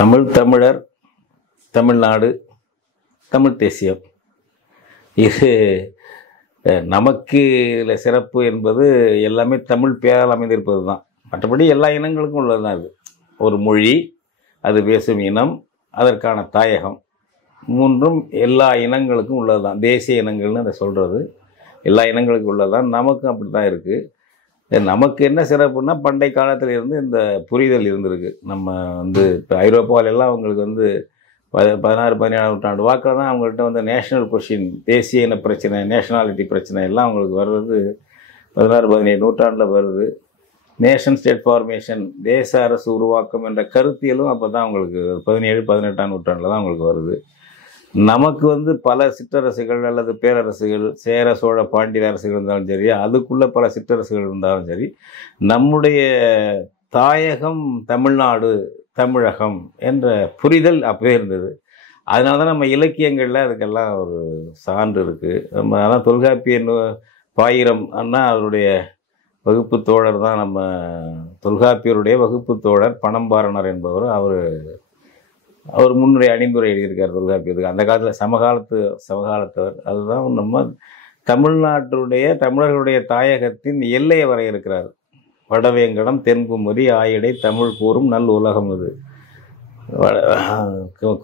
தமிழர், தமிழ்நாடு, தமிழ் தேசியம். இது நமக்கு இதில் சிறப்பு என்பது எல்லாமே தமிழ் பேரால் அமைந்திருப்பது தான். மற்றபடி எல்லா இனங்களுக்கும் உள்ளது தான். இது ஒரு மொழி, அது பேசும் இனம், அதற்கான தாயகம், மூன்றும் எல்லா இனங்களுக்கும் உள்ளது தான். தேசிய இனங்கள்னு அதை சொல்கிறது எல்லா இனங்களுக்கும் உள்ளது தான். நமக்கும் அப்படி தான் இருக்குது. நமக்கு என்ன சிறப்புன்னா, பண்டைய காலத்தில் இருந்து இந்த புரிதல் இருந்திருக்கு. நம்ம இப்போ ஐரோப்பாவிலெல்லாம் அவங்களுக்கு 16, 17ஆம் நூற்றாண்டு வாக்கில் தான் அவங்கள்ட்ட நேஷனல் கொஷின், தேசிய இன பிரச்சனை, நேஷனாலிட்டி பிரச்சனை எல்லாம் அவங்களுக்கு வர்றது 16, 17 நூற்றாண்டில் வருது. நேஷன் ஸ்டேட் ஃபார்மேஷன், தேச அரசு உருவாக்கம் என்ற கருத்தியலும் அப்போ தான் அவங்களுக்கு 17, 18ஆம் நூற்றாண்டில் தான் அவங்களுக்கு வருது. நமக்கு பல சிற்றரசுகள் அல்லது பேரரசுகள், சேர சோழ பாண்டிய அரசுகள் இருந்தாலும் சரி, அதுக்குள்ளே பல சிற்றரசுகள் இருந்தாலும் சரி, நம்முடைய தாயகம் தமிழ்நாடு, தமிழகம் என்ற புரிதல் அப்பவே இருந்தது. அதனால தான் நம்ம இலக்கியங்களில் அதுக்கெல்லாம் ஒரு சான்று இருக்குது. நம்ம அதான் தொல்காப்பியன் பாயிரம் அண்ணா அவருடைய வகுப்பு தோழர் தான். நம்ம தொல்காப்பியருடைய வகுப்பு தோழர் பணம்பாரணர் என்பவர். அவர் முன்னுரை அணிந்துரை எழுதியிருக்கார் தொல்காப்பியத்துக்கு. அந்த காலத்தில் சமகாலத்தவர். அதுதான் நம்ம தமிழர்களுடைய தாயகத்தின் எல்லையை வரையறுக்கிறார். வடவேங்கடம், தென்குமரி, ஆயிடை, தமிழ் கூறும் நல் உலகம். இது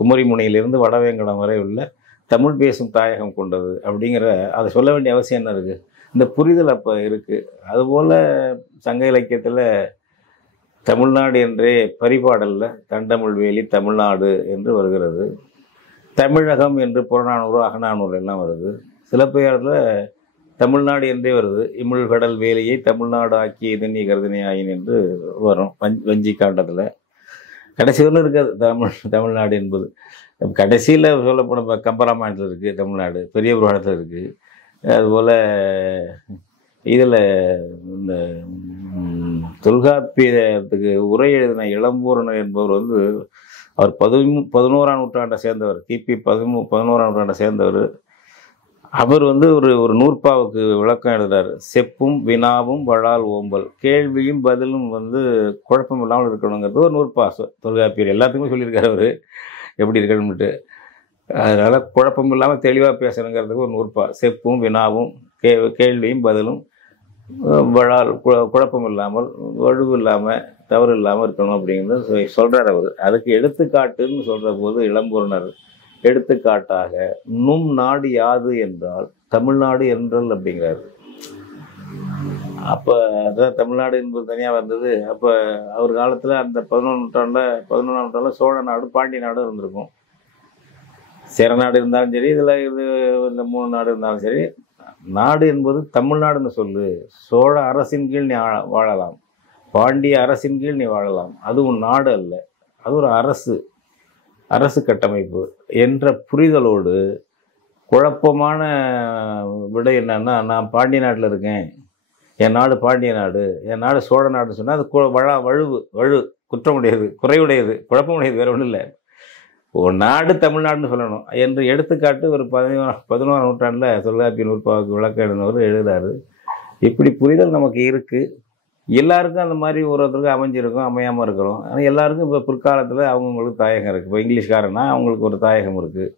குமரி முனையிலிருந்து வடவேங்கடம் வரை உள்ள தமிழ் பேசும் தாயகம் கொண்டது அப்படிங்கிற அதை சொல்ல வேண்டிய அவசியம் என்ன இருக்குது? இந்த புரிதல் அப்போ இருக்குது. அதுபோல் சங்க இலக்கியத்தில் தமிழ்நாடு என்றே பரிபாடலில் தண்டமிழ் வேலி தமிழ்நாடு என்று வருகிறது. தமிழகம் என்று புறநானூறு, அகநானூறு எல்லாம் வருது. சிலப்பதிகாரத்தில் தமிழ்நாடு என்றே வருது. இமிழ்கடல் வேலியை தமிழ்நாடு ஆக்கி இதனி கருதினை ஆயின் என்று வரும் வஞ்சி காண்டத்தில். கடைசி ஒன்றும் இருக்காது தமிழ்நாடு என்பது. கடைசியில் சொல்லப்போன கம்பராமாயணத்தில் இருக்குது தமிழ்நாடு, பெரிய புராணத்தில் இருக்குது. அதுபோல் இதில் இந்த தொல்காப்பியத்துக்கு உரை எழுதின இளம்பூரணர் என்பவர் அவர் 11ஆம் நூற்றாண்டை சேர்ந்தவர். கிபி 11ஆம் நூற்றாண்டை சேர்ந்தவர். அவர் ஒரு நூற்பாவுக்கு விளக்கம் எழுதுறாரு. செப்பும் வினாவும் வழால் ஓம்பல், கேள்வியும் பதிலும் குழப்பம் இல்லாமல் இருக்கணுங்கிறது ஒரு நூற்பா. தொல்காப்பியர் எல்லாத்துக்குமே சொல்லியிருக்காரு அவர் எப்படி இருக்கணும்ட்டு. அதனால் குழப்பம் இல்லாமல் தெளிவாக பேசணுங்கிறதுக்கு ஒரு நூற்பா. செப்பும் வினாவும் கேள்வியும் பதிலும் வழால், குழப்பம் இல்லாமல், வழுவு இல்லாமல், தவறு இல்லாமல் இருக்கணும் அப்படிங்கிறது சொல்கிறார் அவர். அதுக்கு எடுத்துக்காட்டுன்னு சொல்கிற போது இளம்பூரணர் எடுத்துக்காட்டாக நும் நாடு யாது என்றால் தமிழ்நாடு என்றல் அப்படிங்கிறாரு. அப்போ அதான் தமிழ்நாடு என்பது தனியாக வந்தது. அப்போ அவர் காலத்தில் அந்த 11ஆம் நூற்றாண்டில் சோழ நாடு, பாண்டிய நாடு இருந்திருக்கும். சேரநாடு இருந்தாலும் சரி, இதில் இந்த 3 நாடு இருந்தாலும் சரி, நாடு என்பது தமிழ்நாடுன்னு சொல்லு. சோழ அரசின் கீழ் நீ வாழலாம், பாண்டிய அரசின் கீழ் நீ வாழலாம். அது ஒரு நாடு அல்ல, அது ஒரு அரசு கட்டமைப்பு என்ற புரிதலோடு குழப்பமான விடை என்னன்னா, நான் பாண்டிய நாட்டில் இருக்கேன், என் நாடு பாண்டிய நாடு, என் நாடு சோழ நாடுன்னு சொன்னால் அது குற்றமுடையது, குறைவுடையது, குழப்பமுடையது, வேறு ஒன்றும் இல்லை. ஒரு நாடு தமிழ்நாடுன்னு சொல்லணும் என்று எடுத்துக்காட்டு ஒரு 11ஆம் நூற்றாண்டில் தொல்காப்பிய நூற்பாவுக்கு விளக்கம் எழுதினவர் எழுதுறாரு. இப்படி புரிதல் நமக்கு இருக்குது. எல்லாருக்கும் அந்த மாதிரி ஒருத்தருக்கு அமைஞ்சிருக்கும், அமையாமல் இருக்கிறோம். ஆனால் எல்லாருக்கும் இப்போ பிற்காலத்தில் அவங்கவுங்களுக்கு தாயகம் இருக்குது. இப்போ இங்கிலீஷ்காரன்னா அவங்களுக்கு ஒரு தாயகம் இருக்குது.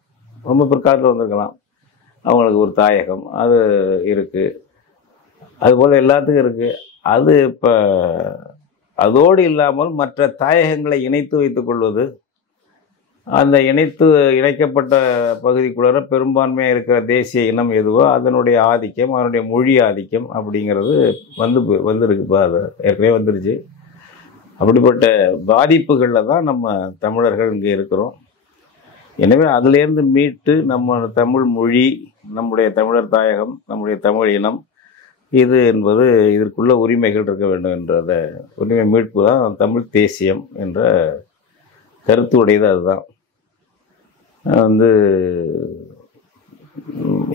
ரொம்ப பிற்காலத்தில் வந்திருக்கலாம், அவங்களுக்கு ஒரு தாயகம் அது இருக்குது. அதுபோல் எல்லாத்துக்கும் இருக்குது. அது இப்போ அதோடு இல்லாமல் மற்ற தாயகங்களை இணைத்து வைத்துக் கொள்வது, அந்த இணைக்கப்பட்ட பகுதிக்குள்ள பெரும்பான்மையாக இருக்கிற தேசிய இனம் எதுவோ அதனுடைய ஆதிக்கம், அதனுடைய மொழி ஆதிக்கம் அப்படிங்கிறது வந்திருக்கு. அது ஏற்கனவே வந்துருச்சு. அப்படிப்பட்ட பாதிப்புகளில் தான் நம்ம தமிழர்கள் இங்கே இருக்கிறோம். எனவே அதிலேருந்து மீட்டு நம்ம தமிழ் மொழி, நம்முடைய தமிழர் தாயகம், நம்முடைய தமிழ் இனம் இது என்பது இதற்குள்ள உரிமைகள் இருக்க வேண்டும் என்றத உரிமை மீட்பு தான் தமிழ் தேசியம் என்ற கருத்து உடையது. அதுதான்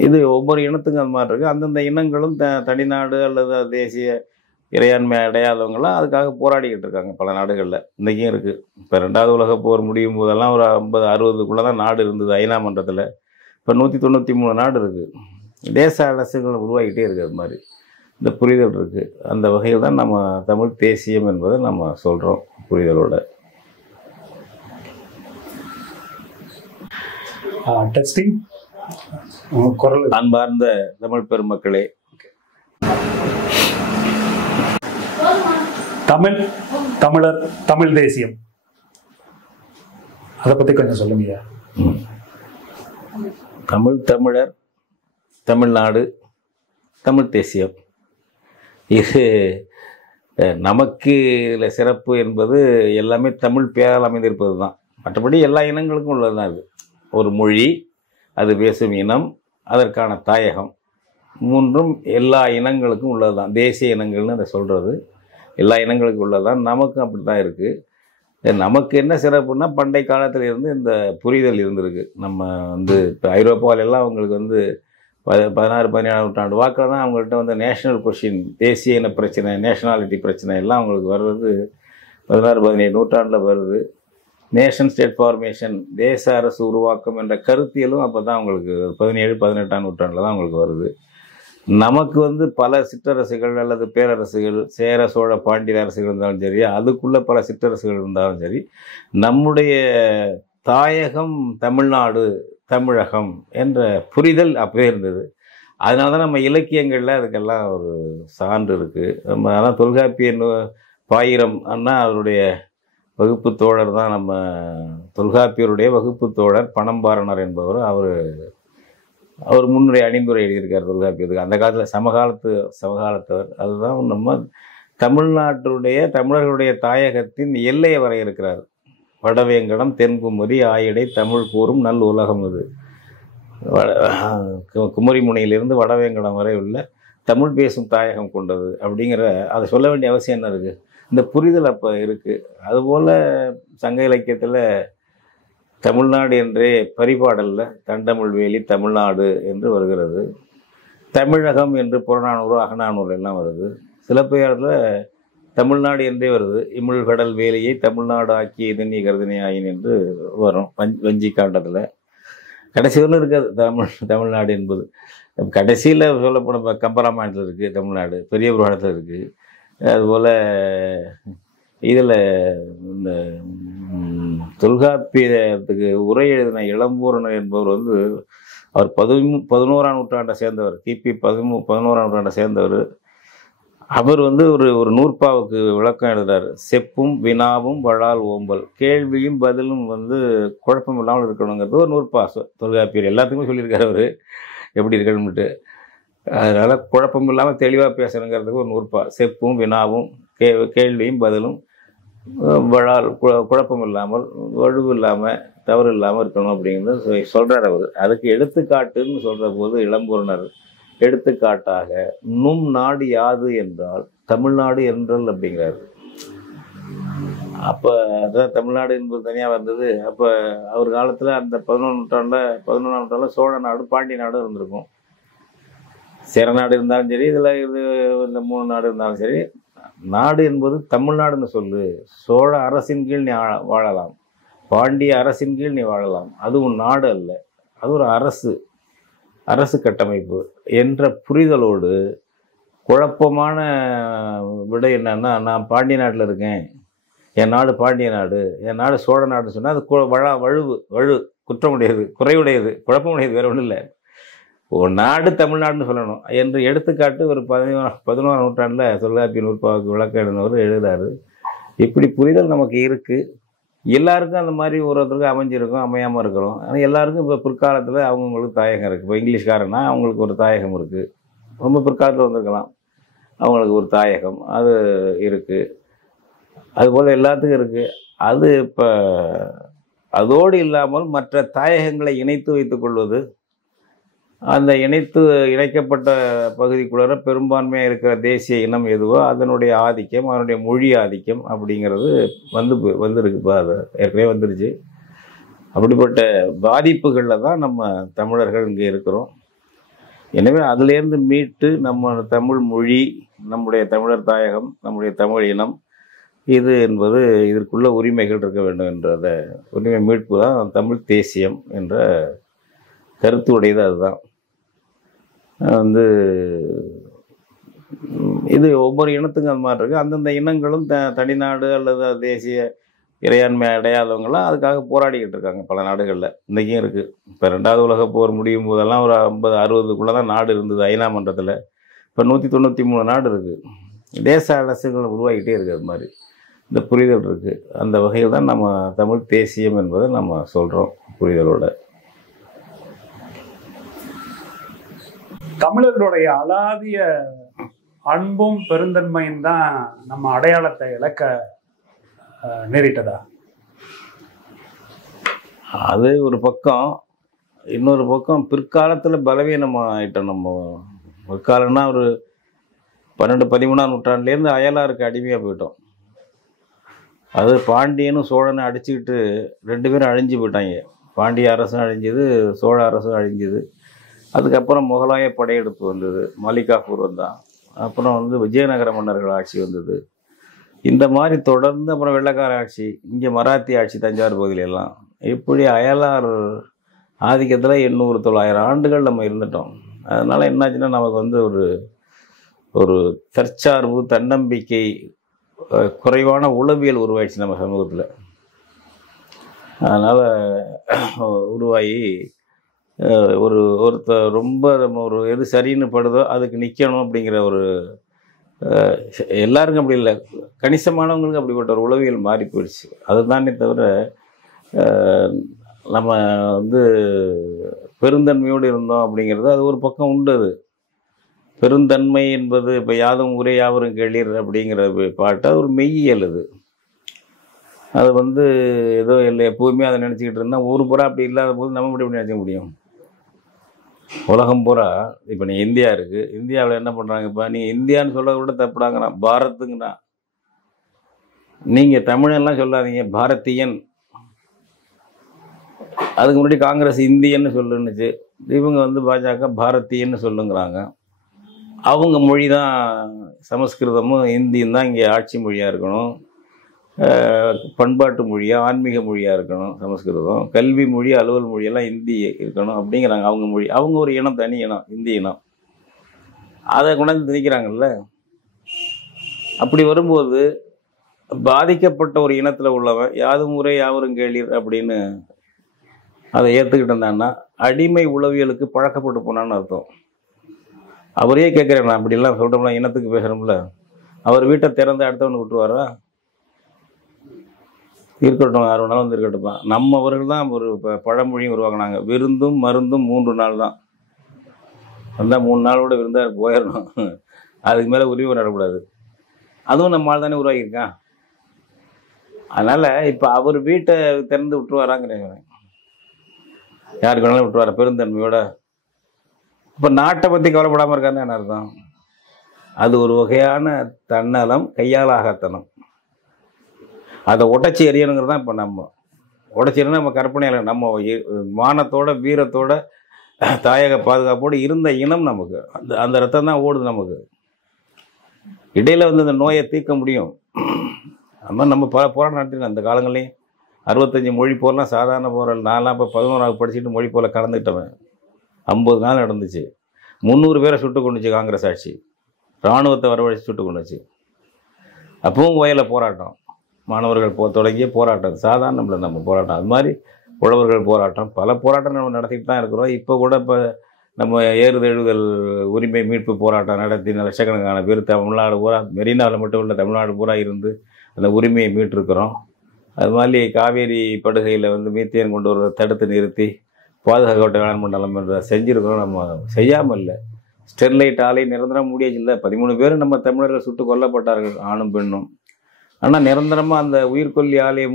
இது ஒவ்வொரு இனத்துக்கும் அது மாதிரி இருக்குது. அந்தந்த இனங்களும் தனிநாடு அல்லது தேசிய இறையாண்மை அடையாதவங்களாம் அதுக்காக போராடிக்கிட்டு இருக்காங்க பல நாடுகளில். இன்றைக்கும் இருக்குது. இப்போ 2வது உலகப் போர் முடியும் போதெல்லாம் ஒரு 50, 60க்குள்ளே தான் நாடு இருந்தது ஐநா மன்றத்தில். இப்போ 193 நாடு இருக்குது. தேச அரசுகள் உருவாகிட்டே இருக்குது. அது மாதிரி இந்த புரிதல் இருக்குது. அந்த வகையில் தான் நம்ம தமிழ் தேசியம் என்பதை நம்ம சொல்கிறோம் புரிதலோட. டெஸ்டிங் குரல். அன்பார்ந்த தமிழ் பெருமக்களே, தமிழ், தமிழர், தமிழ் தேசியம், அதை பத்தி கொஞ்சம் சொல்லுங்க. தமிழ், தமிழர், தமிழ்நாடு, தமிழ் தேசியம், இது நமக்கு இதில் சிறப்பு என்பது எல்லாமே தமிழ் பேரால் அமைந்திருப்பது தான். மற்றபடி எல்லா இனங்களுக்கும் உள்ளது தான். அது ஒரு மொழி, அது பேசும் இனம், அதற்கான தாயகம், மூன்றும் எல்லா இனங்களுக்கும் உள்ளது தான். தேசிய இனங்கள்னு அதை சொல்கிறது எல்லா இனங்களுக்கும் உள்ளது தான். நமக்கும் அப்படி தான் இருக்குது. நமக்கு என்ன சிறப்புன்னா, பண்டை காலத்தில் இருந்து இந்த புரிதல் இருந்திருக்கு. நம்ம இப்போ ஐரோப்பாவிலெல்லாம் அவங்களுக்கு 16, 17ஆம் நூற்றாண்டு வாக்கில் தான் அவங்கள்ட்ட நேஷனல் கொஷின், தேசிய இன பிரச்சனை, நேஷனாலிட்டி பிரச்சனை எல்லாம் அவங்களுக்கு வர்றது 16, 17 நூற்றாண்டில் வருது. நேஷன் ஸ்டேட் ஃபார்மேஷன், தேச அரசு உருவாக்கம் என்ற கருத்தியலும் அப்போ தான் அவங்களுக்கு 17, 18ஆம் நூற்றாண்டில் தான் அவங்களுக்கு வருது. நமக்கு பல சிற்றரசுகள் அல்லது பேரரசுகள், சேர சோழ பாண்டிய அரசுகள் இருந்தாலும் சரி, அதுக்குள்ளே பல சிற்றரசுகள் இருந்தாலும் சரி, நம்முடைய தாயகம் தமிழ்நாடு, தமிழகம் என்ற புரிதல் அப்பவே இருந்தது. அதனால தான் நம்ம இலக்கியங்களில் அதுக்கெல்லாம் ஒரு சான்று இருக்குது. நம்ம அதான் தொல்காப்பியன் பாயிரம் அண்ணா அவருடைய வகுப்பு தோழர் தான். நம்ம தொல்காப்பியருடைய வகுப்பு தோழர் பணம்பாரணர் என்பவர். அவர் முன்னுரை அணிந்துரை எழுதியிருக்கார் தொல்காப்பியத்துக்கு. அந்த காலத்தில் சமகாலத்தவர். அதுதான் நம்ம தமிழர்களுடைய தாயகத்தின் எல்லையை வரையறுக்கிறார். வடவேங்கடம், தென்குமரி, ஆயிடை, தமிழ் கூறும் நல் உலகம். இது குமரி முனையிலிருந்து வடவேங்கடம் வரை உள்ள தமிழ் பேசும் தாயகம் கொண்டது அப்படிங்கிற அதை சொல்ல வேண்டிய அவசியம் என்ன இருக்குது? இந்த புரிதல் அப்போ இருக்குது. அதுபோல் சங்க இலக்கியத்தில் தமிழ்நாடு என்றே பரிபாடலில் தண்டமிழ் வேலி தமிழ்நாடு என்று வருகிறது. தமிழகம் என்று புறநானூறு, அகநானூறு எல்லாம் வருது. சிலப்பதிகாரத்தில் தமிழ்நாடு என்றே வருது. இமிழ் கடல் வேலையை தமிழ்நாடு ஆக்கியது நீ கருதினை ஆயின் என்று வரும் வஞ்சி காண்டத்தில். கடைசி ஒன்றும் இருக்காது தமிழ்நாடு என்பது. கடைசியில் சொல்லப்போன கம்பராமாயணத்தில் இருக்குது தமிழ்நாடு, பெரிய புராணத்தில் இருக்குது. அதுபோல் இதில் இந்த தொல்காப்பியத்துக்கு உரை எழுதின இளம்பூரணர் என்பவர் அவர் 11ஆம் நூற்றாண்டை சேர்ந்தவர். கிபி 11ஆம் நூற்றாண்டை சேர்ந்தவர். அவர் ஒரு நூற்பாவுக்கு விளக்கம் எழுதுறாரு. செப்பும் வினாவும் வழால் ஓம்பல், கேள்வியும் பதிலும் குழப்பம் இல்லாமல் இருக்கணுங்கிறது ஒரு நூற்பா. தொல்காப்பியர் எல்லாத்துக்குமே சொல்லியிருக்காரு அவர் எப்படி இருக்கணும்ட்டு. அதனால் குழப்பம் இல்லாமல் தெளிவாக பேசணுங்கிறதுக்கு ஒரு நூற்பா. செப்பும் வினாவும் கேள்வியும் பதிலும் வழால், குழப்பம் இல்லாமல், வழுவு இல்லாமல், தவறு இல்லாமல் இருக்கணும் அப்படிங்கிறது சொல்கிறார் அவர். அதுக்கு எடுத்துக்காட்டுன்னு சொல்கிற போது இளம்பூரணர் எடுத்துக்காட்டாக நும் நாடு யாது என்றால் தமிழ்நாடு என்றல் அப்படிங்கிறாரு. அப்போ அதான் தமிழ்நாடு என்பது தனியாக வந்தது. அப்போ அவர் காலத்தில் அந்த 11ஆம் நூற்றாண்டில் சோழ நாடு, பாண்டிய நாடு இருந்திருக்கும். சேரநாடு இருந்தாலும் சரி, இந்த 3 நாடு இருந்தாலும் சரி, நாடு என்பது தமிழ்நாடுன்னு சொல்லு. சோழ அரசின் கீழ் நீ வாழலாம், பாண்டிய அரசின் கீழ் நீ வாழலாம். அது ஒரு நாடு அல்ல, அது ஒரு அரசு கட்டமைப்பு என்ற புரிதலோடு குழப்பமான விடை என்னன்னா, நான் பாண்டிய நாட்டில் இருக்கேன், என் நாடு பாண்டிய நாடு, என் நாடு சோழ நாடுன்னு சொன்னால் அது குற்றமுடையது, குறைவுடையது, குழப்பமுடையது, வேறு ஒன்றும் இல்லை. ஒரு நாடு தமிழ்நாடுன்னு சொல்லணும் என்று எடுத்துக்காட்டு ஒரு 11ஆம் நூற்றாண்டில் தொல்காப்பிய நூற்பாவுக்கு விளக்கம் எழுதினவர் எழுதுறாரு. இப்படி புரிதல் நமக்கு இருக்குது. எல்லாருக்கும் அந்த மாதிரி ஒருத்தருக்கு அமைஞ்சிருக்கும், அமையாமல் இருக்கிறோம். ஆனால் எல்லாருக்கும் இப்போ பிற்காலத்தில் அவங்கவுங்களுக்கு தாயகம் இருக்குது. இப்போ இங்கிலீஷ்காரன்னா அவங்களுக்கு ஒரு தாயகம் இருக்குது. ரொம்ப பிற்காலத்தில் வந்திருக்கலாம், அவங்களுக்கு ஒரு தாயகம் அது இருக்குது. அதுபோல் எல்லாத்துக்கும் இருக்குது. அது இப்போ அதோடு இல்லாமல் மற்ற தாயகங்களை இணைத்து வைத்துக் கொள்வது, அந்த இணைக்கப்பட்ட பகுதிக்குள்ள பெரும்பான்மையாக இருக்கிற தேசிய இனம் எதுவோ அதனுடைய ஆதிக்கம், அதனுடைய மொழி ஆதிக்கம் அப்படிங்கிறது வந்திருக்கு. அது ஏற்கனவே வந்துருச்சு. அப்படிப்பட்ட பாதிப்புகளில் தான் நம்ம தமிழர்கள் இங்கே இருக்கிறோம். எனவே அதிலேருந்து மீட்டு நம்ம தமிழ் மொழி, நம்முடைய தமிழர் தாயகம், நம்முடைய தமிழ் இனம் இது என்பது இதற்குள்ள உரிமைகள் இருக்க வேண்டும் என்றத உரிமை மீட்பு தான் தமிழ் தேசியம் என்ற கருத்து உடையது. அதுதான் இது ஒவ்வொரு இனத்துக்கும் அது மாதிரி இருக்குது. அந்தந்த இனங்களும் தனிநாடு அல்லது தேசிய இறையாண்மை அடையாதவங்களாம் அதுக்காக போராடிக்கிட்டு இருக்காங்க பல நாடுகளில், இன்றைக்கும் இருக்குது. இப்போ 2வது உலகப் போர் முடியும் போதெல்லாம் ஒரு 50 60க்குள்ளே தான் நாடு இருந்தது ஐநா மன்றத்தில். இப்போ 193 நாடு இருக்குது. தேச அரசுகள் உருவாகிட்டே இருக்குது. அது மாதிரி இந்த புரிதல் இருக்குது. அந்த வகையில் தான் நம்ம தமிழ் தேசியம் என்பதை நம்ம சொல்கிறோம் புரிதலோட. தமிழர்களுடைய அலாதிய அன்பும் பெருந்தன்மையும் தான் நம்ம அடையாளத்தை இழக்க நேரிட்டதா? அது ஒரு பக்கம். இன்னொரு பக்கம் பிற்காலத்தில் பலவீனமாயிட்டோம். நம்ம பிற்காலம்னா ஒரு 12 13ஆம் நூற்றாண்டுலேருந்து அயலாருக்கு அடிமையாக போயிட்டோம். அது பாண்டியனும் சோழனும் அடிச்சுக்கிட்டு 2 பேரும் அழிஞ்சு போயிட்டாங்க. பாண்டிய அரசும் அழிஞ்சுது, சோழ அரசும் அழிஞ்சுது. அதுக்கப்புறம் முகலாய படையெடுப்பு வந்தது, மலிகாபூர் வந்தான். அப்புறம் விஜயநகர மன்னர்கள் ஆட்சி வந்தது. இந்த மாதிரி தொடர்ந்து அப்புறம் வெள்ளைக்கார ஆட்சி, இங்கே மராத்தி ஆட்சி தஞ்சாவூர் பகுதியிலெல்லாம். இப்படி அயலார் ஆதிக்கத்தில் 800 900 ஆண்டுகள் நம்ம இருந்துட்டோம். அதனால் என்னாச்சுன்னா நமக்கு ஒரு ஒரு தற்சார்பு, தன்னம்பிக்கை, குறைவான உளவியல் உருவாயிடுச்சு நம்ம சமூகத்தில். அதனால் உருவாகி ஒருத்தர் ரொம்ப நம்ம எது சரின்னு படுதோ அதுக்கு நிற்கணும் அப்படிங்கிற எல்லாருக்கும் அப்படி இல்லை, கணிசமானவங்களுக்கு அப்படிப்பட்ட ஒரு உளவியல் மாறி போயிடுச்சு. அதுதானே தவிர நம்ம பெருந்தன்மையோடு இருந்தோம் அப்படிங்கிறது அது ஒரு பக்கம் உண்டு. அது பெருந்தன்மை என்பது இப்போ யாதும் ஊரே யாவரும் கேளீர் அப்படிங்கிற பாட்டு அது ஒரு மெய்யியல். அது ஏதோ இல்லை எப்போவுமே அதை நினச்சிக்கிட்டு இருந்தால் ஊர் பூரா அப்படி இல்லாத போது நம்ம எப்படி நினச்சிக்க முடியும்? உலகம் பூரா இப்போ நீ இந்தியா இருக்குது, இந்தியாவில் என்ன பண்ணுறாங்க? இப்போ நீ இந்தியான்னு சொல்கிறத விட தப்புடாங்கிறான், பாரத்துங்கிறான். நீங்கள் தமிழெல்லாம் சொல்லாதீங்க, பாரதியன். அதுக்கு முன்னாடி காங்கிரஸ் இந்தியன்னு சொல்லுன்னுச்சு. இவங்க பாஜக பாரதியன்னு சொல்லுங்கிறாங்க. அவங்க மொழி தான் சமஸ்கிருதமும் இந்தியும் தான் இங்கே ஆட்சி மொழியாக இருக்கணும், பண்பாட்டு மொழியாக ஆன்மீக மொழியாக இருக்கணும் சமஸ்கிருதம், கல்வி மொழி அலுவல் மொழியெல்லாம் இந்தி இருக்கணும் அப்படிங்கிறாங்க. அவங்க மொழி, அவங்க ஒரு இனம், தனி இனம், இந்தி இனம். அதை கொண்டாந்து திணிக்கிறாங்கல்ல. அப்படி வரும்போது பாதிக்கப்பட்ட ஒரு இனத்தில் உள்ளவன் யாதும் ஊரே யாவரும் கேளீர் அப்படின்னு அதை ஏற்றுக்கிட்டு இருந்தான்னா அடிமை உளவியலுக்கு பழக்கப்பட்டு போனான்னு அர்த்தம். அவரே கேட்குறேன், நான் அப்படிலாம் சொல்கிறோம்ல, இனத்துக்கு பேசுகிறோம்ல, அவர் வீட்டை திறந்து அடுத்தவனுக்கு விட்டுருவாரா? இருக்கட்டும், யார் வேணாலும் இருக்கட்டும். நம்மவர்கள் தான் ஒரு பழமொழியும் உருவாக்குனாங்க, விருந்தும் மருந்தும் 3 நாள் தான். அந்த 3 நாளோட விருந்தார் போயிடணும், அதுக்கு மேலே உரிமை நடக்கூடாது. அதுவும் நம்ம ஆள் தானே உருவாக்கியிருக்கான். அதனால் இப்போ அவர் வீட்டை திறந்து விட்டுருவாராங்கிறேன். யாருக்கு வேணாலும் விட்டுருவார பெருந்தன்மையோட? இப்போ நாட்டை பற்றி கவலைப்படாமல் இருக்காருன்னு என்ன அர்த்தம்? அது ஒரு வகையான தன்னலம், கையாலாகத்தனம். அதை உடச்சி எறியணுங்கிறது தான். இப்போ நம்ம உடச்சி எறியணும், நம்ம கற்பனையில் நம்ம மானத்தோட வீரத்தோட தாயக பாதுகாப்போடு இருந்த இனம் நமக்கு, அந்த ரத்தம் தான் ஓடுது நமக்கு. இடையில் அந்த நோயை தீர்க்க முடியும். அது நம்ம பல போராட்டம் நடத்திருக்கோம் அந்த காலங்கள்லேயும். 65 மொழி போரெலாம் சாதாரண போரல். நான்லாம் இப்போ 11ஆவது படிச்சுட்டு மொழி போரில் கலந்துக்கிட்டவன். 50 நாள் நடந்துச்சு. 300 பேரை சுட்டு கொண்டுச்சு காங்கிரஸ் ஆட்சி, இராணுவத்தை வரவழைச்சு சுட்டு கொண்டுச்சு. அப்பவும் ஓயலை போராட்டம், மாணவர்கள் தொடங்கிய போராட்டம், சாதாரண நம்ம போராட்டம். அது மாதிரி உழவர்கள் போராட்டம், பல போராட்டம் நம்ம நடத்திட்டு தான் இருக்கிறோம். இப்போ கூட இப்போ நம்ம ஏறுதழுதல் உரிமை மீட்பு போராட்டம் நடத்தி லட்சக்கணக்கான பேர் தமிழ்நாடு பூரா, மெரினாவில் மட்டும் உள்ள தமிழ்நாடு பூரா இருந்து அந்த உரிமையை மீட்டிருக்கிறோம். அது மாதிரி காவேரி படுகையில் மீத்தேன் கொண்டு வர தடுத்து நிறுத்தி பாதுகாக்கப்பட்ட வேளாண் மண்டலம் என்ற செஞ்சுருக்கிறோம். நம்ம செய்யாமல் இல்லை. ஸ்டெர்லைட் ஆலை நிரந்தரம் முடியாச்சு இல்லை. 13 பேர் நம்ம தமிழர்கள் சுட்டு கொல்லப்பட்டார்கள், ஆணும் பெண்ணும். ஆனால் நிரந்தரமாக அந்த உயிர்கொல்லி ஆலையை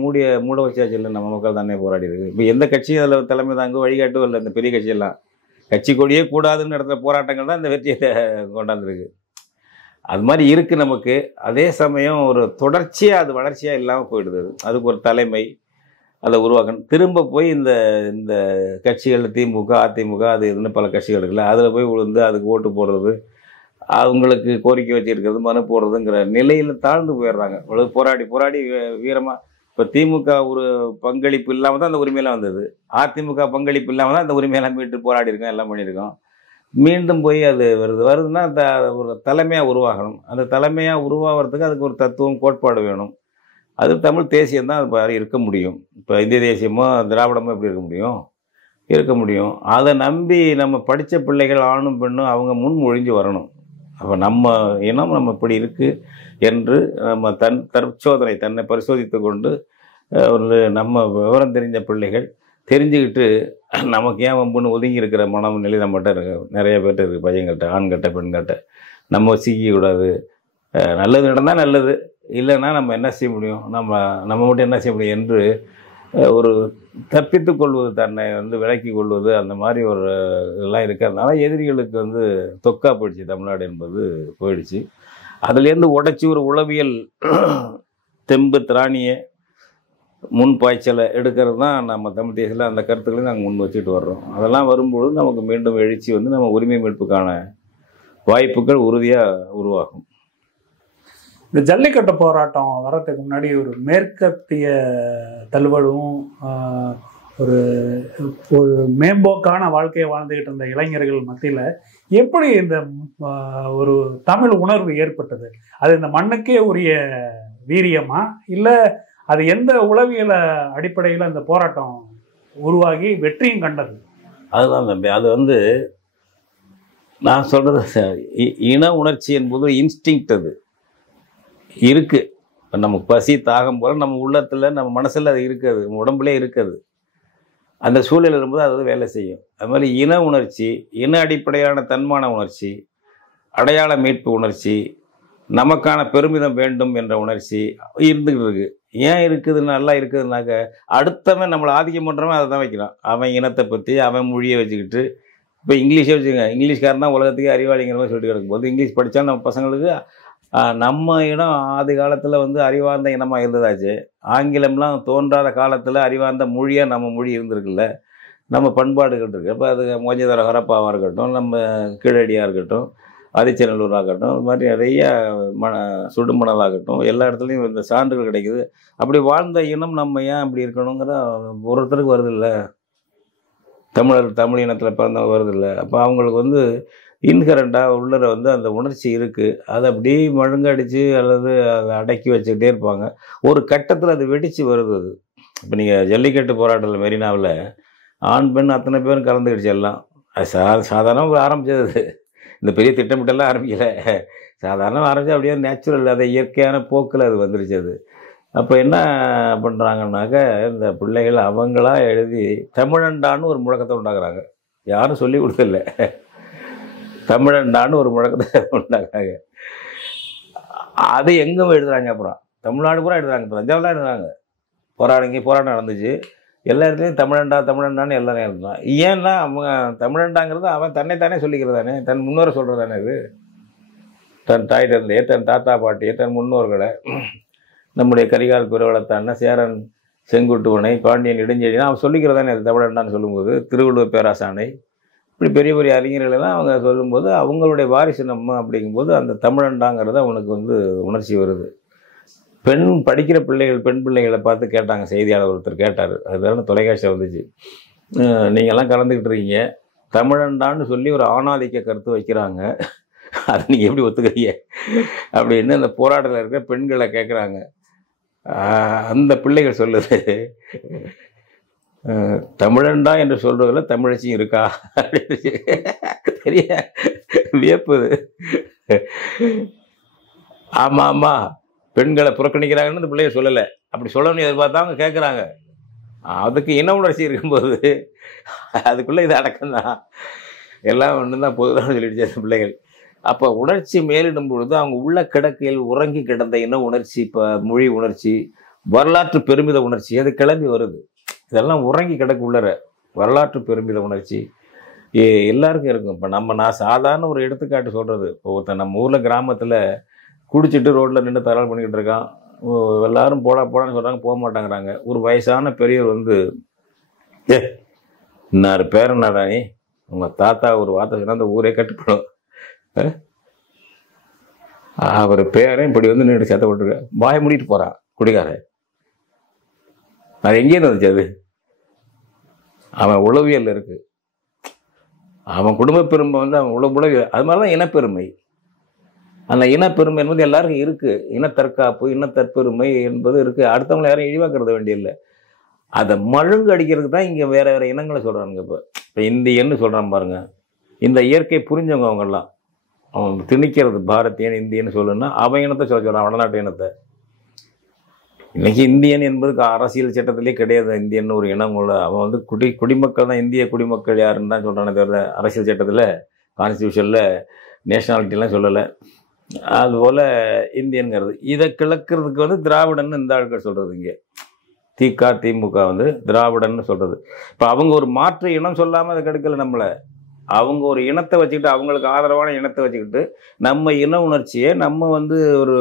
மூட வச்சாச்சு இல்லை. நம்ம மக்கள் தானே போராடி இருக்கு. இப்போ எந்த கட்சியும் அதில் தலைமை தாங்க வழிகாட்டும் இல்லை. இந்த பெரிய கட்சியெல்லாம் கட்சி கொடியே கூடாதுன்னு நடத்துகிற போராட்டங்கள் தான் இந்த வெற்றியை கொண்டாந்துருக்கு. அது மாதிரி இருக்குது நமக்கு. அதே சமயம் ஒரு தொடர்ச்சியாக அது வளர்ச்சியாக இல்லாமல் போயிடுது. அதுக்கு ஒரு தலைமை அதை உருவாக்கணும். திரும்ப போய் இந்த இந்த கட்சிகள் திமுக அதிமுக அது இதுன்னு பல கட்சிகள் இருக்குல்ல, அதில் போய் விழுந்து அதுக்கு ஓட்டு போடுறது, அவங்களுக்கு கோரிக்கை வச்சுருக்கிறது, மனு போடுறதுங்கிற நிலையில் தாழ்ந்து போயிடுறாங்க. இவ்வளவு போராடி போராடி வீரமாக இப்போ திமுக ஒரு பங்களிப்பு இல்லாமல் தான் அந்த உரிமையெல்லாம் வந்தது. அதிமுக பங்களிப்பு இல்லாமல் தான் அந்த உரிமையெல்லாம் மீட்டு போராடி இருக்கோம், எல்லாம் பண்ணியிருக்கோம். மீண்டும் போய் அது வருதுன்னா ஒரு தலைமையாக உருவாகணும். அந்த தலைமையாக உருவாகிறதுக்கு அதுக்கு ஒரு தத்துவம், கோட்பாடு வேணும். அது தமிழ் தேசியம் தான் அது இருக்க முடியும். இப்போ இந்திய தேசியமோ திராவிடமோ எப்படி இருக்க முடியும்? இருக்க முடியும். அதை நம்பி நம்ம படித்த பிள்ளைகள் ஆணும் பெண்ணும் அவங்க முன்மொழிஞ்சு வரணும். அப்போ நம்ம இனம் நம்ம இப்படி இருக்குது என்று நம்ம தற்சோதனை தன்னை பரிசோதித்து கொண்டு ஒரு நம்ம விவரம் தெரிஞ்ச பிள்ளைகள் தெரிஞ்சுக்கிட்டு நமக்கு ஏன் வம்புன்னு ஒதுங்கி இருக்கிற மனநிலை நம்மகிட்ட இருக்கு. நிறைய பேர்ட்ட இருக்குது, பையன்கிட்ட, ஆண்கிட்ட, பெண்கிட்ட. நம்ம சிக்கிக்கூடாது. நல்லது நடந்தால் நல்லது, இல்லைன்னா நம்ம என்ன செய்ய முடியும், நம்ம மட்டும் என்ன செய்ய முடியும் என்று ஒரு தப்பித்து கொள்வது, தன்னை விலக்கி கொள்வது, அந்த மாதிரி ஒரு இதெல்லாம் இருக்கிறதுனால எதிரிகளுக்கு தொக்கா போயிடுச்சு தமிழ்நாடு என்பது போயிடுச்சு. அதுலேருந்து உடைச்சி ஒரு உளவியல் தெம்பு திராணியை முன் பாய்ச்சலை எடுக்கிறது தான் நம்ம தமிழ் தேசியத்தில் அந்த கருத்துக்களையும் நாங்கள் முன் வச்சுட்டு வர்றோம். அதெல்லாம் வரும்பொழுது நமக்கு மீண்டும் எழுச்சி நம்ம உரிமை மீட்புக்கான வாய்ப்புகள் உறுதியாக உருவாகும். இந்த ஜல்லிக்கட்டு போராட்டம் வர்றதுக்கு முன்னாடி ஒரு மேற்கத்திய தழுவலும் ஒரு ஒரு மேம்போக்கான வாழ்க்கையை வாழ்ந்துக்கிட்டு இருந்த இளைஞர்கள் மத்தியில் எப்படி இந்த ஒரு தமிழ் உணர்வு ஏற்பட்டது? அது இந்த மண்ணுக்கே உரிய வீரியமா, இல்லை அது எந்த உளவியல அடிப்படையில் அந்த போராட்டம் உருவாகி வெற்றியும் கண்டது? அதுதான் தம்பி, அது நான் சொல்கிறது இன உணர்ச்சி என்பது இன்ஸ்டிங்க்ட், அது இருக்குது. இப்போ நமக்கு பசி தாகம் போல் நம்ம உள்ளத்தில் நம்ம மனசில் அது இருக்காது, நம்ம உடம்புலே இருக்காது. அந்த சூழல் இருக்கும்போது அது வேலை செய்யும். அது மாதிரி இன உணர்ச்சி, இன அடிப்படையான தன்மான உணர்ச்சி, அடையாள மீட்பு உணர்ச்சி, நமக்கான பெருமிதம் வேண்டும் என்ற உணர்ச்சி இருந்துக்கிட்டு இருக்குது. ஏன் இருக்குது, நல்லா இருக்குதுனாக்க அடுத்தவன் நம்மளை ஆதிக்கம் பண்ணுறவன் அதை தான் வைக்கிறான். அவன் இனத்தை பற்றி அவன் மொழியை வச்சுக்கிட்டு, இப்போ இங்கிலீஷே வச்சுக்கோங்க, இங்கிலீஷ்காரன் தான் உலகத்துக்கே அறிவாளிங்கிற மாதிரி சொல்லிட்டு கிடக்கும்போது இங்கிலீஷ் படித்தாலும் நம்ம பசங்களுக்கு நம்ம இனம் ஆதி காலத்தில் அறிவார்ந்த இனமாக இருந்ததாச்சு. ஆங்கிலம்லாம் தோன்றாத காலத்தில் அறிவார்ந்த மொழியாக நம்ம மொழி இருந்திருக்குல்ல, நம்ம பண்பாடுகள் இருக்குது. அப்போ அது மொஞ்சதர ஹரப்பாவாக இருக்கட்டும், நம்ம கீழடியாக இருக்கட்டும், ஆதிச்சநல்லூராக இருக்கட்டும், இது மாதிரி நிறைய சுடுமணலாகட்டும், எல்லா இடத்துலையும் இந்த சான்றுகள் கிடைக்குது. அப்படி வாழ்ந்த இனம் நம்ம ஏன் அப்படி இருக்கணுங்கிற ஒருத்தருக்கு வருது இல்லை, தமிழ் இனத்தில் பிறந்தவங்க வருது இல்லை. அப்போ அவங்களுக்கு இன்ஹரண்டாக உள்ளர அந்த உணர்ச்சி இருக்குது. அதை அப்படியே மழுங்கடிச்சு அல்லது அதை அடக்கி வச்சுக்கிட்டே இருப்பாங்க. ஒரு கட்டத்தில் அது வெடித்து வருது. அது இப்போ நீங்கள் ஜல்லிக்கட்டு போராட்டத்தில் மெரினாவில் ஆண் பெண் அத்தனை பேரும் கலந்துக்கிடுச்சு. எல்லாம் அது சாதாரணமாக ஆரம்பித்தது, இந்த பெரிய திட்டமிட்டெல்லாம் ஆரம்பிக்கலை. சாதாரணமாக ஆரம்பித்து அப்படியே நேச்சுரல், அதை இயற்கையான போக்கில் அது வந்துருச்சு. அது அப்போ என்ன பண்ணுறாங்கன்னாக்க, இந்த பிள்ளைகள் அவங்களா எழுதி தமிழண்டான்னு ஒரு முழக்கத்தை உண்டாக்குறாங்க. யாரும் சொல்லி கொடுத்தில்ல, தமிழண்டான்னு ஒரு முழக்கத்தை உண்டாக்குறாங்க. அது எங்கும் எழுதுறாங்க. அப்புறம் தமிழ்நாடு பூரா எழுதுறாங்க, இப்போ தஞ்சாவூர்லாம் எழுதுறாங்க. போராட்டம் நடந்துச்சு, எல்லா இடத்துலையும் தமிழண்டான்னு எல்லாரும் எழுதுறான். ஏன்னா அவங்க தமிழண்டாங்கிறது அவன் தன்னைத்தானே சொல்லிக்கிறதானே, தன் முன்னோரை சொல்கிறது தானே. இது தன் தாய் தந்தையை, தன் தாத்தா பாட்டியை, தன் முன்னோர்களை, நம்முடைய கரிகால் பெருவளத்தான சேரன் செங்குட்டுவனை, பாண்டியன் இடைஞ்செழினா அவன் சொல்லிக்கிறதானே அது தமிழண்டான்னு சொல்லும்போது. திருவள்ளுவர் பேராசானை, இப்படி பெரிய பெரிய அறிஞர்களெல்லாம் அவங்க சொல்லும்போது அவங்களுடைய வாரிசு நம்ம அப்படிங்கும்போது அந்த தமிழண்டாங்கிறது அவனுக்கு உணர்ச்சி வருது. படிக்கிற பிள்ளைகள், பெண் பிள்ளைகளை பார்த்து கேட்டாங்க, செய்தியாளர் ஒருத்தர் கேட்டார், அதுதான தொலைக்காட்சியில் வந்துச்சு, நீங்கள்லாம் கலந்துக்கிட்டு இருக்கீங்க, தமிழண்டான்னு சொல்லி ஒரு ஆணாதிக்க கருத்து வைக்கிறாங்க, அதை நீங்கள் எப்படி ஒத்துக்கிறீங்க அப்படின்னு அந்த போராட்டத்தில் இருக்கிற பெண்களை கேட்குறாங்க. அந்த பிள்ளைகள் சொல்லுது, தமிழண்டா என்று சொல்றதில் தமிழச்சியும் இருக்கா அப்படின்னு பெரிய வியப்புது. ஆமாம் ஆமாம், பெண்களை புறக்கணிக்கிறாங்கன்னு இந்த பிள்ளைய சொல்லலை, அப்படி சொல்லணும்னு எதிர்பார்த்தா அவங்க கேட்குறாங்க. அதுக்கு இன உணர்ச்சி இருக்கும்போது அதுக்குள்ளே இது அடக்கம்தான், எல்லாம் ஒன்று தான் பொதுதான் சொல்லிடுச்சு அந்த பிள்ளைகள். அப்போ உணர்ச்சி மேலிடும் பொழுது அவங்க உள்ள கிடக்கையில் உறங்கி கிடந்த இன உணர்ச்சி, இப்போ மொழி உணர்ச்சி, வரலாற்று பெருமித உணர்ச்சி அது கிளம்பி வருது. இதெல்லாம் உறங்கி கிடக்கு உள்ளற வரலாற்று பெருமித உணர்ச்சி எல்லாருக்கும் இருக்கும். இப்போ நான் சாதாரண ஒரு எடுத்துக்காட்டு சொல்கிறது, இப்போ ஒருத்தன் நம்ம ஊரில் கிராமத்தில் குடிச்சிட்டு ரோட்டில் நின்று தரால் பண்ணிக்கிட்டு இருக்கான், எல்லாரும் போடான்னு சொல்கிறாங்க, போக மாட்டாங்கிறாங்க. ஒரு வயசான பெரியவர் இன்னார் பேரனாடா நீ, உங்கள் தாத்தா ஒரு வார்த்தை சொன்னால் அந்த ஊரே கட்டுப்படும், அவர் பேரன் இப்படி நின்று சேர்த்த போட்டுருக்க, வாய மூடிட்டு போகிறான் குடிகார. அது எங்கேயிருந்து வந்துச்சு? அது அவன் உளவியல் இருக்கு, அவன் குடும்ப பெருமை அவன் உளவியல். அது மாதிரி தான் இனப்பெருமை. அந்த இனப்பெருமை என்பது எல்லாருக்கும் இருக்கு. இனத்தற்காப்பு, இனத்தற்பெருமை என்பது இருக்கு. அடுத்தவங்களை யாரும் இழிவாக்குறது வேண்டியதில்லை. அதை மழுங்கு அடிக்கிறதுக்கு தான் இங்கே வேற வேற இனங்களை சொல்றாங்க. இப்போ இந்தியன்னு சொல்றான் பாருங்க. இந்த இயற்கை புரிஞ்சவங்க அவங்கெல்லாம். அவன் திணிக்கிறது பாரதியன் இந்தியன்னு சொல்லணும்னா அவன் இனத்தை சொல்றான், வடநாட்டு இனத்தை. இன்னைக்கு இந்தியன் என்பதுக்கு அரசியல் சட்டத்திலே கிடையாது. இந்தியன் ஒரு இனம் உள்ள அவன் வந்து குடிமக்கள் தான். இந்திய குடிமக்கள் யாருன்னு தான் சொல்றானே தவிர அரசியல் சட்டத்தில் கான்ஸ்டியூஷனில் நேஷனாலிட்டிலாம் சொல்லலை. அதுபோல் இந்தியன்கிறது இதை கிளக்கிறதுக்கு வந்து திராவிடன்னு இந்த ஆட்கள் சொல்கிறது. இங்கே திமுக வந்து திராவிடன்னு சொல்கிறது. இப்போ அவங்க ஒரு மாற்று இனம் சொல்லாமல் அதை கெடுக்கலை நம்மளை. அவங்க ஒரு இனத்தை வச்சுக்கிட்டு, அவங்களுக்கு ஆதரவான இனத்தை வச்சுக்கிட்டு நம்ம இன உணர்ச்சியை, நம்ம வந்து ஒரு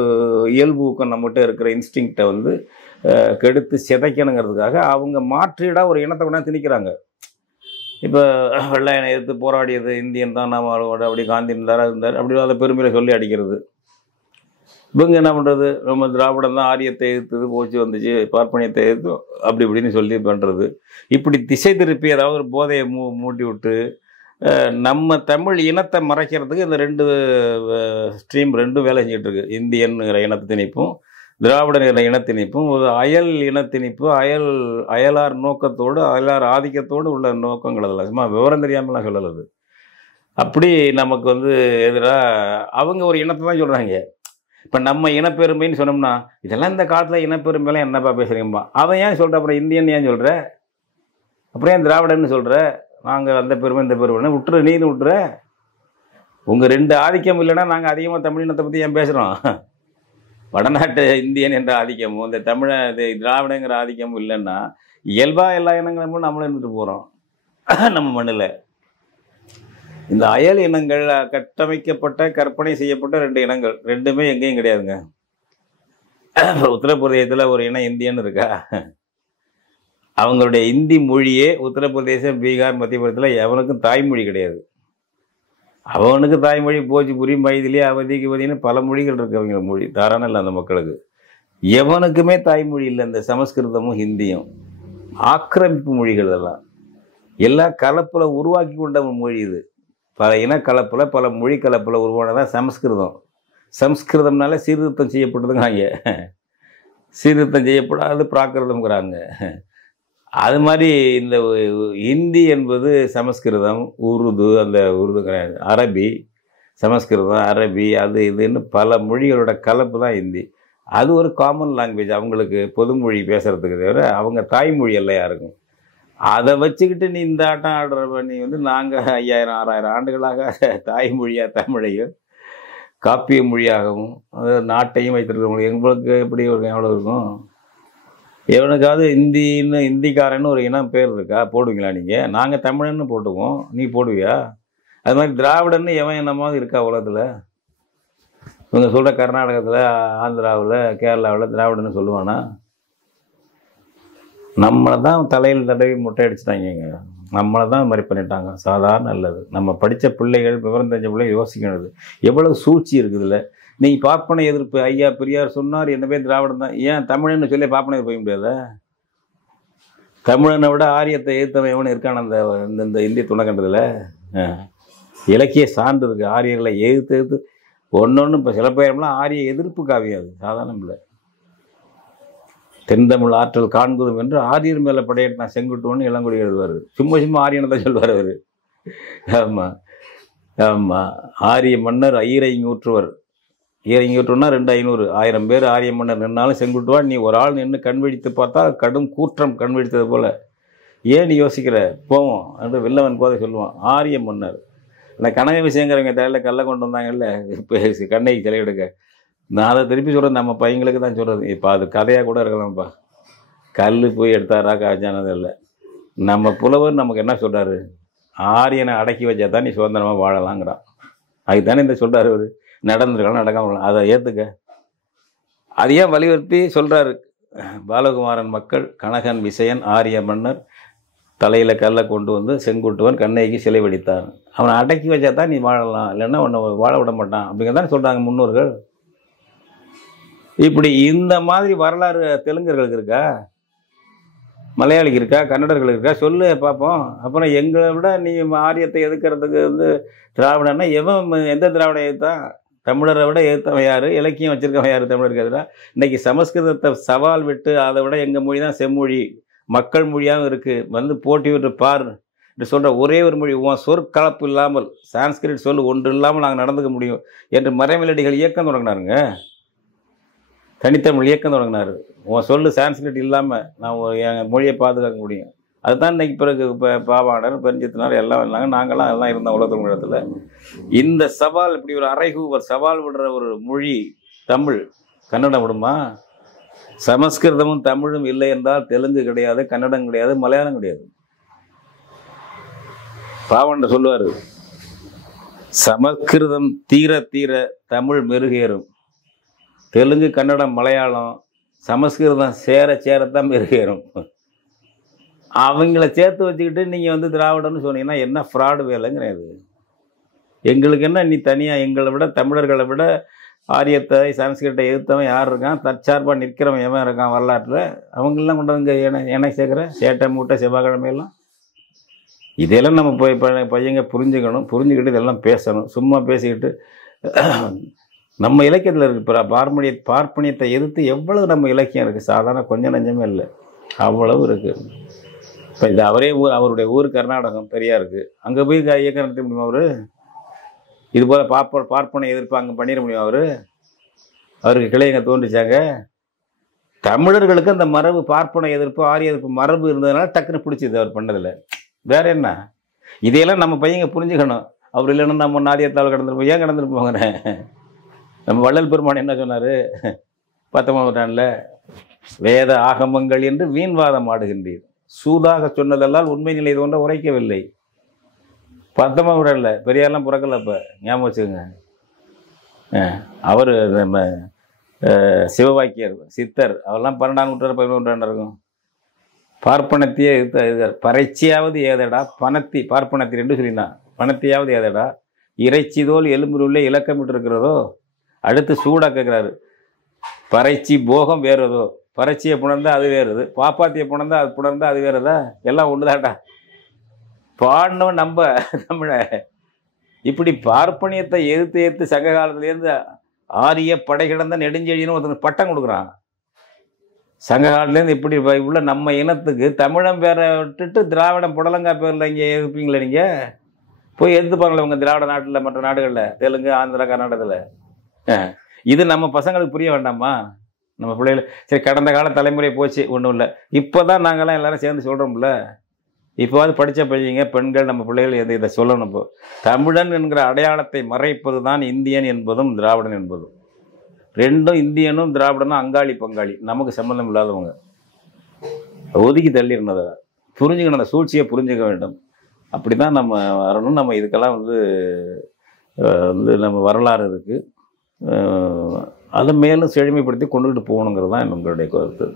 இயல்பு ஊக்கம் நம்மகிட்ட இருக்கிற இன்ஸ்டிங்க்டை வந்து கெடுத்து சிதைக்கணுங்கிறதுக்காக அவங்க மாற்றீடாக ஒரு இனத்தை கொண்டா திணிக்கிறாங்க. இப்போ வெள்ளையனை எதிர்த்து போராடியது இந்தியன் தான், நம்ம அப்படி காந்தி இருந்தார் அப்படி அதை பெருமையில் சொல்லி அடிக்கிறது. இவங்க என்ன பண்ணுறது, நம்ம திராவிடம் தான் ஆரியத்தை எதிர்த்தது, போச்சு வந்துச்சு, பார்ப்பனியத்தை எதிர்த்து அப்படி இப்படின்னு சொல்லி பண்ணுறது. இப்படி திசை திருப்பி ஏதாவது ஒரு போதையை மூட்டி விட்டு நம்ம தமிழ் இனத்தை மறைக்கிறதுக்கு இந்த ரெண்டு ஸ்ட்ரீம் ரெண்டும் வேலை செஞ்சுட்டு இருக்கு. இந்தியன்கிற இனத்தை திணிப்பும், திராவிடங்கிற இனத்திணிப்பும் ஒரு அயல் இனத்திணிப்பு, அயலார் நோக்கத்தோடு, அயலார் ஆதிக்கத்தோடு உள்ள நோக்கங்கள். அதெல்லாம் சும்மா விவரம் தெரியாமலாம் சொல்லலது. அப்படி நமக்கு வந்து எதிராக அவங்க ஒரு இனத்தை தான் சொல்கிறாங்க. இப்போ நம்ம இனப்பெருமைன்னு சொன்னோம்னா, இதெல்லாம் இந்த காலத்தில் இனப்பெருமையெல்லாம் என்னப்பா பேசுகிறீங்கப்பா, அவன் ஏன் சொல்கிற, அப்புறம் இந்தியன் ஏன் சொல்கிற, அப்புறம் ஏன் திராவிடன்னு சொல்கிற, நாங்கள் அந்த பெருமை இந்த பெருமைன்னு விட்டுற, நீனு விட்டுற. உங்கள் ரெண்டு ஆதிக்கம் இல்லைன்னா நாங்கள் அதிகமாக தமிழினத்தை பற்றி ஏன் பேசுகிறோம்? வடநாட்டு இந்தியன் என்ற ஆதிக்கமும் இந்த இது திராவிடங்கிற ஆதிக்கமும் இல்லைன்னா இயல்பாக எல்லா இனங்களும் நம்மளும் இருந்துட்டு போகிறோம் நம்ம மண்ணில். இந்த அயல் இனங்கள் கட்டமைக்கப்பட்ட கற்பனை செய்யப்பட்ட ரெண்டு இனங்கள், ரெண்டுமே எங்கேயும் கிடையாதுங்க. உத்தரப்பிரதேசத்தில் ஒரு இனம் இந்தியன்னு இருக்கா? அவங்களுடைய இந்தி மொழியே உத்தரப்பிரதேசம், பீகார், மத்திய பிரதேசத்தில் எவனுக்கும் தாய்மொழி கிடையாது. அவனுக்கு தாய்மொழி போஜ்புரி, மைதிலி, அவதின்னு பல மொழிகள் இருக்கு. அவங்க மொழி தாராளம் இல்லை அந்த மக்களுக்கு. எவனுக்குமே தாய்மொழி இல்லை. இந்த சமஸ்கிருதமும் ஹிந்தியும் ஆக்கிரமிப்பு மொழிகள். இதெல்லாம் எல்லா கலப்பில் உருவாக்கி கொண்ட மொழி இது. பல இனக்கலப்பில், பல மொழி கலப்பில் உருவானதான் சமஸ்கிருதம். சம்ஸ்கிருதம்னால சீர்திருத்தம் செய்யப்பட்டதுங்கிறாங்க. சீர்திருத்தம் செய்யப்படாது பிராகிருதம்ங்கிறாங்க. அது மாதிரி இந்த ஹிந்தி என்பது சமஸ்கிருதம், உருது, அந்த உருது அரபி, சமஸ்கிருதம், அரபி, அது இதுன்னு பல மொழிகளோட கலப்பு தான் ஹிந்தி. அது ஒரு காமன் லாங்குவேஜ் அவங்களுக்கு, பொதுமொழி பேசுகிறதுக்கு தவிர அவங்க தாய்மொழி எல்லாம் யாருக்கும். அதை வச்சுக்கிட்டு நீ இந்த ஆட்டம் ஆடுற, நீ வந்து நாங்கள் 5000 6000 ஆண்டுகளாக தாய்மொழியாக தமிழையும் காப்பிய மொழியாகவும் நாட்டையும் வைத்திருக்கிறவங்களுக்கு எங்களுக்கு எப்படி ஒரு எவ்வளோ இருக்கும்? எவனுக்காவது இந்திக்காரன்னு ஒரு இனம் பேர் இருக்கா? போடுவீங்களா நீங்கள்? நாங்கள் தமிழன்னு போட்டுக்குவோம், நீ போடுவியா? அது மாதிரி திராவிடன்னு எவன் என்னமாவது இருக்கா உலகத்தில்? இவங்க சொல்கிற கர்நாடகத்தில், ஆந்திராவில், கேரளாவில் திராவிடன்னு சொல்லுவானா? நம்மளை தான் தலையில் தடவி முட்டை அடிச்சுட்டாங்க. நம்மளை தான் இது மாதிரி பண்ணிட்டாங்க. சாதாரண நல்லது. நம்ம படித்த பிள்ளைகள், விவரம் தெரிஞ்ச பிள்ளைகள் யோசிக்கணுது எவ்வளவு சூழ்ச்சி இருக்குதுல்ல. நீங்கள் பார்ப்பனை எதிர்ப்பு, ஐயா பெரியார் சொன்னார், என்ன பேர் திராவிடம் தான். ஏன் தமிழன்னு சொல்லி பார்ப்பனை போய் முடியாத? தமிழனை விட ஆரியத்தை எதிர்த்தவன் எவனு இருக்கான இந்த இந்திய துணைக்கண்டத்தில்? இலக்கிய சான்று இருக்குது. ஆரியர்களை எதிர்த்து ஒன்று இப்போ சிலப்பதிகாரம்லாம் ஆரிய எதிர்ப்பு காவியம். அது சாதாரணம் இல்லை. தென்தமிழ் ஆற்றல் காண்பதும் என்று ஆரியர் மேலே படையெட்டு நான் செங்குட்டுவன்னு இளங்குடி எழுதுவார். சும்மா ஆரியனை தான் சொல்வார் அவர். ஆமாம் ஆமாம். ஆரிய மன்னர் ஈரைங்கூற்றுவர். ஈரைங்கூற்றுனா 2500, 1000 பேர் ஆரிய மன்னர் நின்னாலும் செங்குட்டுவான். நீ ஒரு ஆள் நின்று கண் விழித்து பார்த்தா கடும் கூற்றம் கண் விழித்தது போல். ஏன் நீ யோசிக்கிற, போவோம் என்று வில்லவன் போதை சொல்லுவான். ஆரிய மன்னர். இந்த கனக விஷயங்கிறவங்க தலையில் கல்லை கொண்டு வந்தாங்கல்ல, இப்போ கண்ணைக்கு சிலை எடுக்க. நான் அதை திருப்பி சொல்கிறது நம்ம பையங்களுக்கு தான் சொல்கிறது. இப்போ அது கதையாக கூட இருக்கலாம்ப்பா. கல் போய் எடுத்தாரா காய்ச்சானது இல்லை. நம்ம புலவர் நமக்கு என்ன சொல்கிறாரு? ஆரியனை அடக்கி வச்சா தான் நீ சுதந்திரமாக வாழலாங்கிறான். அதுக்கு தானே இந்த சொல்கிறாரு அவர். நடந்துருக்கலாம், நடக்காம, அதை ஏற்றுக்க. அது ஏன் வலியுறுத்தி சொல்கிறாரு? பாலகுமாரன் மக்கள், கனகன் விசயன், ஆரிய மன்னர் தலையில் கல்லை கொண்டு வந்து செங்குட்டுவன் கண்ணைக்கு சிலை வடித்தான். அவனை அடக்கி வச்சா தான் நீ வாழலாம், இல்லைன்னா உன்னை வாழ விட மாட்டான் அப்படிங்கிறதானே சொல்கிறாங்க முன்னோர்கள். இப்படி இந்த மாதிரி வரலாறு தெலுங்கர்களுக்கு இருக்கா? மலையாளிக்கு இருக்கா? கன்னடர்களுக்கு இருக்கா? சொல்லு பார்ப்போம். அப்புறம் எங்களை விட நீ ஆரியத்தை எதிர்க்கிறதுக்கு வந்து திராவிடன்னா எவன் எந்த திராவிடம் எதிர்த்தான்? தமிழரை விட எதிர்த்தவன் யார், இலக்கியம் வச்சிருக்கவன் யார் தமிழருக்கு எதிராக? இன்னைக்கு சமஸ்கிருதத்தை சவால் விட்டு அதை விட எங்கள் மொழி தான் செம்மொழி, மக்கள் மொழியாகவும் இருக்குது, வந்து போட்டி விட்டு பார் என்று சொல்கிற ஒரே ஒரு மொழி, உன் சொற்கலப்பு இல்லாமல் சான்ஸ்கிரிட் சொல் ஒன்று இல்லாமல் நாங்கள் நடந்துக்க முடியும் என்று மறைமலடிகள் இயக்கம் தொடங்கினாருங்க. தனித்தமிழ் இயக்கம் தொடங்கினார். உன் சொல்லு சான்ஸ்கிரிட் இல்லாமல் நான் என் மொழியை பாதுகாக்க முடியும். அதுதான் இன்னைக்கு பிறகு இப்போ பாவாணர் பெருஞ்சித்தினார் எல்லாம் இருந்தாங்க, நாங்களாம் எல்லாம் இருந்தோம் உலகத்தமிழ் இடத்துல. இந்த சவால் இப்படி ஒரு அறைகூவர் சவால் விடுற ஒரு மொழி தமிழ். கன்னடம் விடுமா? சமஸ்கிருதமும் தமிழும் இல்லை என்றால் தெலுங்கு கிடையாது, கன்னடம் கிடையாது, மலையாளம் கிடையாது. பாவாணர் சொல்லுவார், சமஸ்கிருதம் தீர தீர தமிழ் மெருகேறும், தெலுங்கு கன்னடம் மலையாளம் சமஸ்கிருதம் சேர சேரத்தான் மெருகேறும். அவங்கள சேர்த்து வச்சுக்கிட்டு நீங்கள் வந்து திராவிடம்னு சொன்னீங்கன்னா என்ன ஃப்ராடு வேலைங்கிறது. எங்களுக்கு என்ன, நீ தனியாக எங்களை விட தமிழர்களை விட ஆரியத்தை சான்ஸ்கிரிட்டை எதிர்த்தவன் யார் இருக்கான், தற்சார்பாக நிற்கிறவன் எவன் இருக்கான் வரலாற்றில்? அவங்களெலாம் கொண்டு வந்து எண்ணெய் சேர்க்குற சேட்டை மூட்டை செவ்வாய்க்கிழமையெல்லாம் இதெல்லாம் நம்ம போய் பையங்க புரிஞ்சுக்கணும். புரிஞ்சுக்கிட்டு இதெல்லாம் பேசணும். சும்மா பேசிக்கிட்டு நம்ம இலக்கியத்தில் இருக்குது. பார்ப்பனியத்தை எதிர்த்து எவ்வளவு நம்ம இலக்கியம் இருக்குது, சாதாரண கொஞ்சம் நஞ்சமே இல்லை, அவ்வளவு இருக்குது. இப்போ இது அவருடைய ஊர் கர்நாடகம் பெரியாருக்கு, அங்கே போய் இயக்கம் நடத்த முடியுமா அவர்? இது போல் பார்ப்பனை எதிர்ப்பு அங்கே பண்ணிட முடியும் அவருக்கு கிளையங்க தோன்றிச்சாங்க. தமிழர்களுக்கு அந்த மரபு பார்ப்பனை எதிர்ப்பு ஆரிய எதிர்ப்பு மரபு இருந்ததுனால டக்குன்னு பிடிச்சிது அவர் பண்ணதில்லை. வேற என்ன? இதையெல்லாம் நம்ம பையங்க புரிஞ்சுக்கணும். அவர் இல்லைன்னா நம்ம நாதியத்தால் கடந்துருப்போம். ஏன் கடந்துருப்போங்க? நம்ம வள்ளல் பெருமான் என்ன சொன்னார் 19ஆம் நூற்றாண்டில்? வேத ஆகமங்கள் என்று வீண்வாதம் ஆடுகின்றீர், சூதாக சொன்னதெல்லாம் உண்மை நிலை தோன்ற உரைக்கவில்லை. 19ஆம் நூற்றாண்டில் பெரியாரெலாம் புறக்கல. அப்போ ஞாபகம் வச்சுக்கோங்க. அவர் நம்ம சிவவாக்கியர் சித்தர் அவெல்லாம் 12ஆம் நூற்றாண்டு 11ஆம் நூற்றாண்டு இருக்கும். பார்ப்பனத்தையே எதிர்த்தார். பறைச்சியாவது ஏதடா பணத்தி, பார்ப்பனத்தி ரெண்டு சொல்லினான். பணத்தையாவது ஏதடா, இறைச்சிதோல் எலும்புருள்ளே இலக்கமிட்டு இருக்கிறதோ. அடுத்து சூடாக கேட்குறாரு, பறைச்சி போகம் வேறதோ, பறைச்சியை புணர்ந்தா அது வேறுது, பாப்பாத்தியை புணர்ந்தா அது புணர்ந்தா அது வேறுதா, எல்லாம் ஒன்றுதாட்டா. பாடினவன் நம்ம தமிழ. இப்படி பார்ப்பனியத்தை எதிர்த்து சங்க காலத்துலேருந்து ஆரிய படை கிடந்த நெடுஞ்செழின்னு ஒருத்தர் பட்டம் கொடுக்குறான். சங்க காலத்துலேருந்து இப்படி உள்ள நம்ம இனத்துக்கு தமிழம் பேரை விட்டுட்டு திராவிடம் புடலங்கா பேரில் இங்கே எதிர்ப்பீங்களே? நீங்கள் போய் எதிர்த்துப்பாங்களே உங்கள் திராவிட நாட்டில், மற்ற நாடுகளில், தெலுங்கு ஆந்திரா கர்நாடகத்தில். இது நம்ம பசங்களுக்கு புரிய வேண்டாமா? நம்ம பிள்ளைகள் சரி கடந்த கால தலைமுறை போச்சு, ஒன்றும் இல்லை. இப்போ தான் நாங்கள்லாம் எல்லோரும் சேர்ந்து சொல்கிறோம்ல. இப்போவாது படித்த பையங்க பெண்கள் நம்ம பிள்ளைகள் இதை சொல்லணும். இப்போ தமிழன் என்கிற அடையாளத்தை மறைப்பது தான் இந்தியன் என்பதும் திராவிடன் என்பதும். ரெண்டும் இந்தியனும் திராவிடனும் அங்காளி பங்காளி, நமக்கு சம்மந்தம் இல்லாதவங்க. ஒதுக்கி தள்ளிருந்ததை புரிஞ்சுக்கணும், அந்த சூழ்ச்சியை புரிஞ்சுக்க வேண்டும். அப்படி தான் நம்ம வரணும். நம்ம இதுக்கெல்லாம் வந்து நம்ம வரலாறு இருக்குது, அதை மேலும் செழுமைப்படுத்தி கொண்டுகிட்டு போகணுங்கிறது தான் நம்மளுடைய கருத்து.